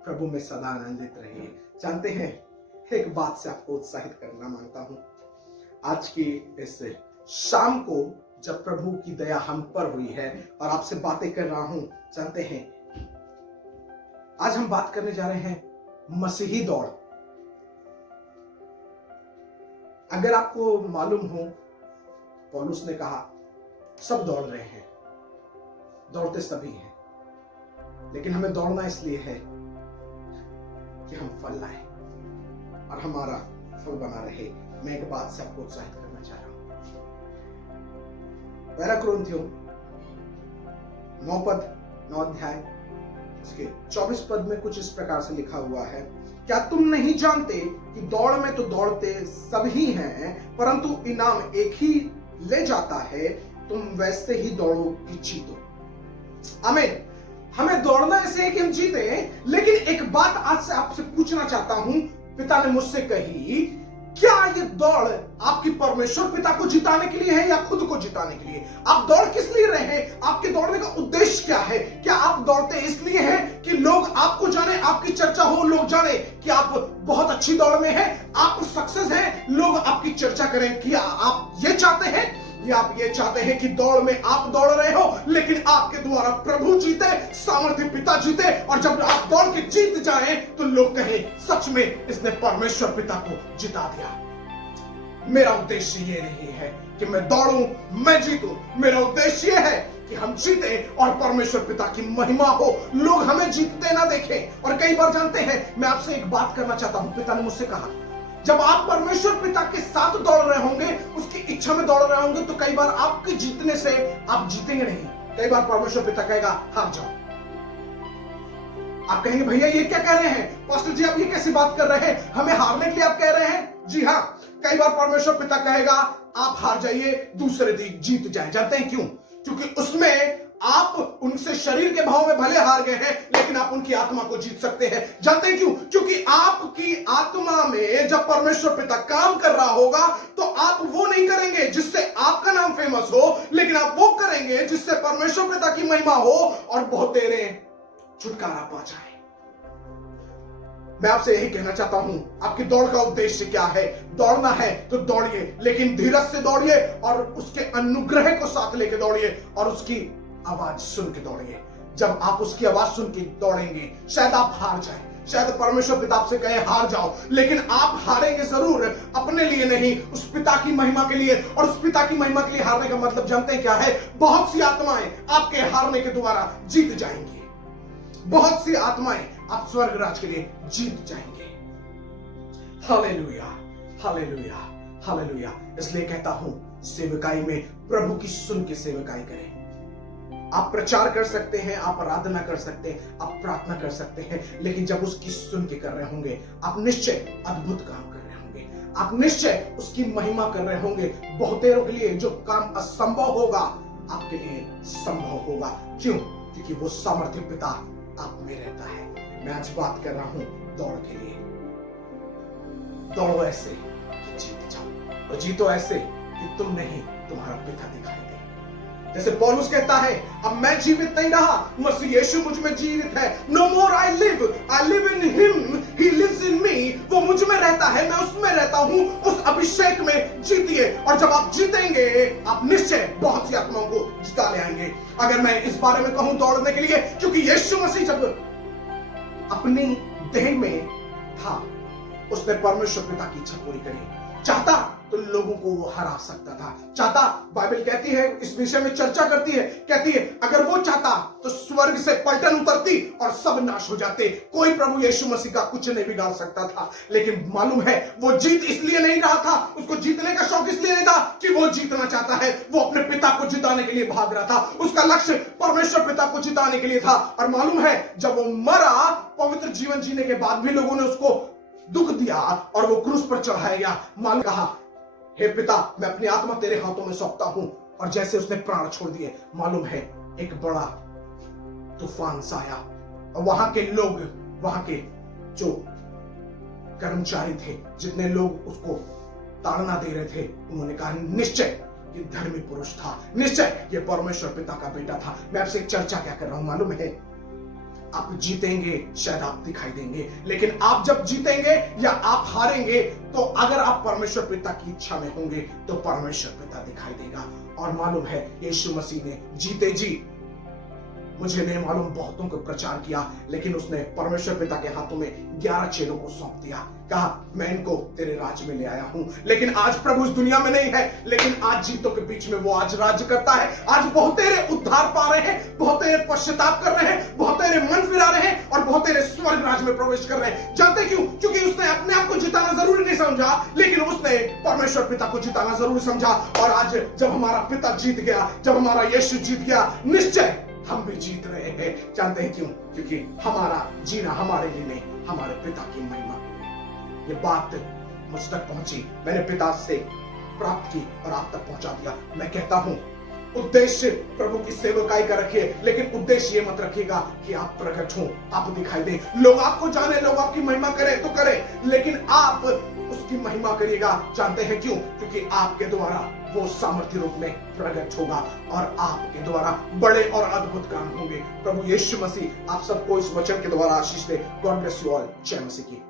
प्रभु में सदा आनंदित रहिए। जानते हैं, एक बात से आपको उत्साहित करना मांगता हूं। आज की इस शाम को जब प्रभु की दया हम पर हुई है और आपसे बातें कर रहा हूं, जानते हैं आज हम बात करने जा रहे हैं मसीही दौड़। अगर आपको मालूम हो, पौलुस ने कहा सब दौड़ रहे हैं, दौड़ते सभी हैं, लेकिन हमें दौड़ना इसलिए है कि हम फल लाएं और हमारा फल बना रहे। मैं एक बात से आपको उत्साहित करना चाह रहा हूं। पहला कुरिन्थियों 9 अध्याय इसके 24 पद में कुछ इस प्रकार से लिखा हुआ है, क्या तुम नहीं जानते कि दौड़ में तो दौड़ते सभी हैं, परंतु इनाम एक ही ले जाता है। तुम वैसे ही दौड़ो कि जीतो। आमीन। हमें दौड़ना ऐसे है कि हम जीते, लेकिन एक बात आज से आपसे पूछना चाहता हूं। पिता ने मुझसे कही, क्या ये दौड़ आपकी परमेश्वर पिता को जिताने के लिए है या खुद को जिताने के लिए? आप दौड़ किस लिए रहे हैं? आपके दौड़ने का उद्देश्य क्या है? क्या आप दौड़ते इसलिए हैं कि लोग आपको जाने, आपकी चर्चा हो, लोग जाने कि आप बहुत अच्छी दौड़ में हैं, आप सक्सेस हैं, लोग आपकी चर्चा करें? क्या आप ये चाहते हैं या आप ये चाहते हैं कि दौड़ में आप दौड़ रहे हो, लेकिन आपके द्वारा प्रभु जीते, सामर्थ्य पिता जीते, और जब आप दौड़ के जीत जाएं तो लोग कहें सच में इसने परमेश्वर पिता को जिता दिया? मेरा उद्देश्य ये नहीं है कि मैं दौड़ूं, मैं जीतूं। मेरा उद्देश्य ये है कि हम जीते और परमेश्वर पिता की महिमा हो, लोग हमें जीतते ना देखें। और कई बार जानते हैं, मैं आपसे एक बात करना चाहता हूं। पिता ने मुझसे कहा, जब आप परमेश्वर पिता के साथ दौड़ रहे होंगे, उसकी इच्छा में दौड़ रहे होंगे, तो कई बार आपके जीतने से आप जीतेंगे नहीं। कई बार परमेश्वर पिता कहेगा हार जाओ। आप कहेंगे भैया ये क्या कह रहे हैं, पास्टर जी आप ये कैसी बात कर रहे हैं, हमें हारने के लिए आप कह रहे हैं? जी हाँ, कई बार परमेश्वर पिता कहेगा आप हार जाइए, दूसरे दिन जीत जाए। जानते हैं क्यों? क्योंकि उसमें आप उनसे शरीर के भाव में भले हार गए हैं, लेकिन आप उनकी आत्मा को जीत सकते हैं। जानते हैं क्यों? क्योंकि आपकी आत्मा में जब परमेश्वर पिता काम कर रहा होगा, तो आप वो नहीं करेंगे जिससे आपका नाम फेमस हो, लेकिन आप वो करेंगे जिससे परमेश्वर पिता की महिमा हो और बहुतेरे छुटकारा पा जाए। मैं आपसे यही कहना चाहता हूं, आपकी दौड़ का उद्देश्य क्या है? दौड़ना है तो दौड़िए, लेकिन धीरज से दौड़िए और उसके अनुग्रह को साथ लेके दौड़िए और उसकी आवाज सुन के दौड़िए। जब आप उसकी आवाज सुन के दौड़ेंगे, शायद आप हार जाएं, शायद परमेश्वर पिता आपसे कहे हार जाओ, लेकिन आप हारेंगे जरूर, अपने लिए नहीं, उस पिता की महिमा के लिए। और उस पिता की महिमा के लिए हारने का मतलब जानते हैं क्या है? बहुत सी आत्माएं आपके हारने के द्वारा जीत जाएंगी। बहुत सी आत्माएं आप स्वर्ग राज के लिए जीत जाएंगे। Hallelujah, hallelujah, hallelujah. इसलिए कहता हूं, सेवकाई में प्रभु की सुन के सेवकाई करें। आप प्रचार कर सकते हैं, आप आराधना कर सकते हैं, आप प्रार्थना कर सकते हैं, लेकिन जब उसकी सुन के कर रहे होंगे, आप निश्चय अद्भुत काम कर रहे होंगे, आप निश्चय उसकी महिमा कर रहे होंगे। बहुतेरों के लिए जो काम असंभव होगा, आपके लिए संभव होगा। क्यों? क्योंकि वो सामर्थ्य पिता आप में रहता है। मैं आज बात कर रहा हूं दौड़ के लिए। दौड़ो ऐसे कि जीत जाओ, और जीतो ऐसे कि तुम नहीं, तुम्हारा पिता दिखाई दे। जैसे पौलुस कहता है, अब मैं जीवित नहीं रहा, मसीह यीशु मुझ में जीवित है। No more I live in him, he lives in me. वो मुझ में रहता है, मैं उसमें रहता हूं। उस अभिषेक में जीतिए, और जब आप जीतेंगे, आप निश्चय बहुत सी आत्माओं को जिता ले आएंगे। अगर मैं इस बारे में कहूं दौड़ने के लिए, क्योंकि यीशु मसीह जब अपनी देह में था, उसने परमेश्वर पिता की इच्छा पूरी करी। चाहता तो लोगों को वो हरा सकता था। चाहता, बाइबल कहती है, इस विषय में चर्चा करती है, कहती है अगर वो चाहता तो स्वर्ग से पलटन उतरती और सब नाश हो जाते। कोई प्रभु यीशु मसीह का कुछ नहीं बिगाड़ सकता था। लेकिन मालूम है, वो जीत इसलिए नहीं रहा था, उसको जीतने का शौक इसलिए नहीं था कि वो जीतना चाहता है। वो अपने पिता को जिताने के लिए भाग रहा था। उसका लक्ष्य परमेश्वर पिता को जिताने के लिए था। और मालूम है, जब वो मरा, पवित्र जीवन जीने के बाद भी लोगों ने उसको दुख दिया और वो क्रूस पर चढ़ाया गया। मालूम कहा, हे पिता, मैं अपनी आत्मा तेरे हाथों में सौंपता हूं। और जैसे उसने प्राण छोड़ दिए, मालूम है एक बड़ा तूफान सा आया, और वहां के लोग, वहां के जो कर्मचारी थे, जितने लोग उसको ताड़ना दे रहे थे, उन्होंने कहा निश्चय ये धर्मी पुरुष था, निश्चय ये परमेश्वर पिता का बेटा था। मैं आपसे एक चर्चा क्या कर रहा हूं मालूम है? आप जीतेंगे, शायद आप दिखाई देंगे, लेकिन आप जब जीतेंगे या आप हारेंगे, तो अगर आप परमेश्वर पिता की इच्छा में होंगे तो परमेश्वर पिता दिखाई देगा। और मालूम है यीशु मसीह ने जीते जी, मुझे नहीं मालूम बहुतों को प्रचार किया, लेकिन उसने परमेश्वर पिता के हाथों में 11 चेलों को सौंप दिया, कहा मैं इनको तेरे राज्य में ले आया हूं। लेकिन आज प्रभु इस दुनिया में नहीं है, लेकिन आज जीतों के बीच में वो आज राज्य करता है। आज बहुतेरे उद्धार पा रहे हैं, बहुतेरे पश्चाताप कर रहे हैं, बहुतेरे मन फिरा रहे हैं और बहुतेरे स्वर्ग राज्य में प्रवेश कर रहे हैं। जानते क्यों? क्योंकि उसने अपने आप को जिताना जरूरी नहीं समझा, लेकिन उसने परमेश्वर पिता को जिताना जरूरी समझा। और आज जब हमारा पिता जीत गया, जब हमारा यीशु जीत गया, निश्चय हम भी जीत रहे हैं। जानते हैं क्यों? क्योंकि हमारा जीना हमारे लिए नहीं, हमारे पिता की महिमा के लिए। ये बात मुझ तक पहुंची, मैंने पिता से प्राप्त की और आप तक पहुंचा दिया। मैं कहता हूं, उद्देश्य प्रभु की सेवकाई का रखिए, लेकिन उद्देश्य ये मत रखिएगा कि आप प्रकट हो, आप दिखाई दें, लोग आपको जाने, लोग आपकी महिमा करें तो करें, लेकिन आप उसकी महिमा करिएगा। जानते हैं क्यों? क्योंकि आपके द्वारा वो सामर्थ्य रूप में प्रकट होगा और आपके द्वारा बड़े और अद्भुत काम होंगे। प्रभु यीशु मसीह आप सबको इस वचन के द्वारा आशीष दे। God bless you all. जय मसीह की।